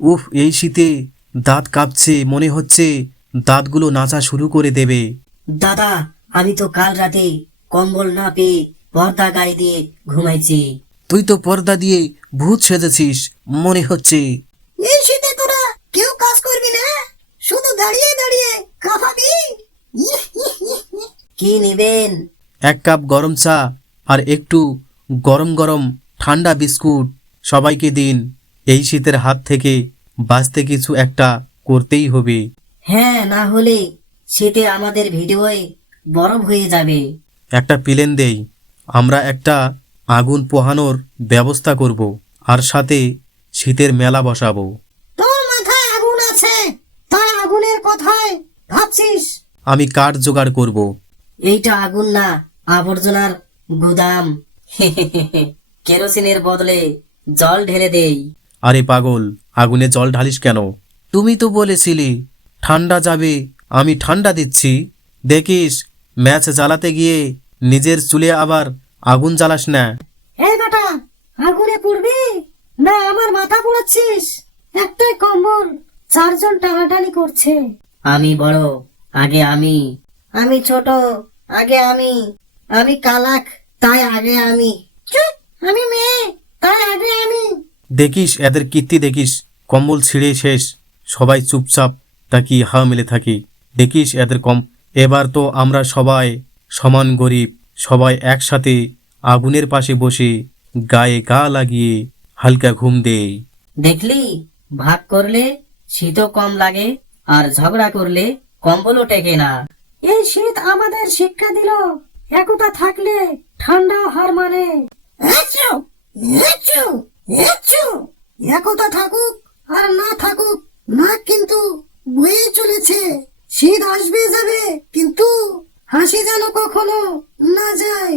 উফ, এই শীতে দাঁত কাঁপছে, মনে হচ্ছে দাঁতগুলো নাচা শুরু করে দেবে। দাদা, আমি তো কাল রাতে কম্বল না পেয়ে পর্দা গায়ে দিয়ে ঘুমাইছি। তুই তো পর্দা দিয়ে ভূত সেজেছিস মনে হচ্ছে। এই শীতে তোরা কেউ কাজ করবি না, শুধু দাঁড়িয়ে দাঁড়িয়ে কাঁপাবি। কি নিবেন? এক কাপ গরম চা আর একটু গরম গরম ঠান্ডা বিস্কুট সবাইকে দিন। এই শীতের হাত থেকে বাঁচতে কিছু একটা করতেই হবে। হ্যাঁ, না হলে শীতে আমাদের ভিডিওয়ে বরফ হয়ে যাবে। একটা প্লেন দেই, আমরা একটা আগুন পোহানোর ব্যবস্থা করব, আর সাথে শীতের মেলা বসাবো। তোর মাথায় আগুন আছে, তাই আগুনের কথায় ভাবছিস? আমি কাঠ জোগাড় করব। এইটা আগুন না, আবর্জনার গুদাম। কেরোসিনের বদলে জল ঢেলে দেই। আরে পাগল, আগুনে জল ঢালিস কেন? তুমি তো বলেছিলি ঠান্ডা যাবে, আমি ঠান্ডা দিচ্ছি। দেখিস ম্যাচ জ্বালাতে গিয়ে নিজের চুলে আবার আগুন জ্বালাস না। এই বেটা, আগুনে পুড়বি না আমার মাথা পুড়াচ্ছিস? একটাই কম্বল, চারজন টানাটানি করছে। আমি বড়, আগে আমি। আমি ছোট, আগে আমি। আমি কালাক, তাই আগে আমি। চুপ, আমি মেয়ে, তাই আগে আমি। দেখিস এদের কীর্তি, দেখিস কম্বল ছিঁড়ে শেষ, সবাই চুপচাপ তাকিয়ে হাওয়া মেলে থাকি। দেখিস এদের কম। এবার তো আমরা সবাই সমান গরিব, সবাই একসাথে আগুনের পাশে বসে গায়ে গা লাগিয়ে হালকা ঘুম দেই। দেখলি, ভাগ করলে শীতও কম লাগে, আর ঝগড়া করলে কম্বলও টেকে না। এই শীত আমাদের শিক্ষা দিল, একতা থাকলে ঠান্ডাও হার মানে। একতা থাকুক আর না থাকুক, না কিন্তু বয়ে চলেছে। শীত আসবে যাবে, কিন্তু হাসি যেন কখনো না যায়।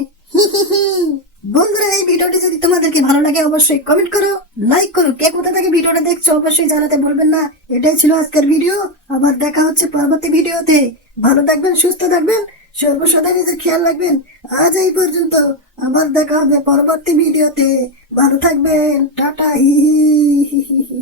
বন্ধুরা, এই ভিডিওটি যদি তোমাদেরকে ভালো লাগে অবশ্যই কমেন্ট করো, লাইক করো। কে কোথা থেকে ভিডিওটা দেখছো অবশ্যই জানাতে বলবেন না। এটাই ছিল আজকের ভিডিও, আবার দেখা হচ্ছে পরবর্তী ভিডিওতে। ভালো থাকবেন, সুস্থ থাকবেন, সর্বসদা নিজের খেয়াল রাখবেন। আজ এই পর্যন্ত, আবার দেখা হবে পরবর্তী ভিডিওতে। ভালো থাকবেন, টাটা। হি হি হি হি।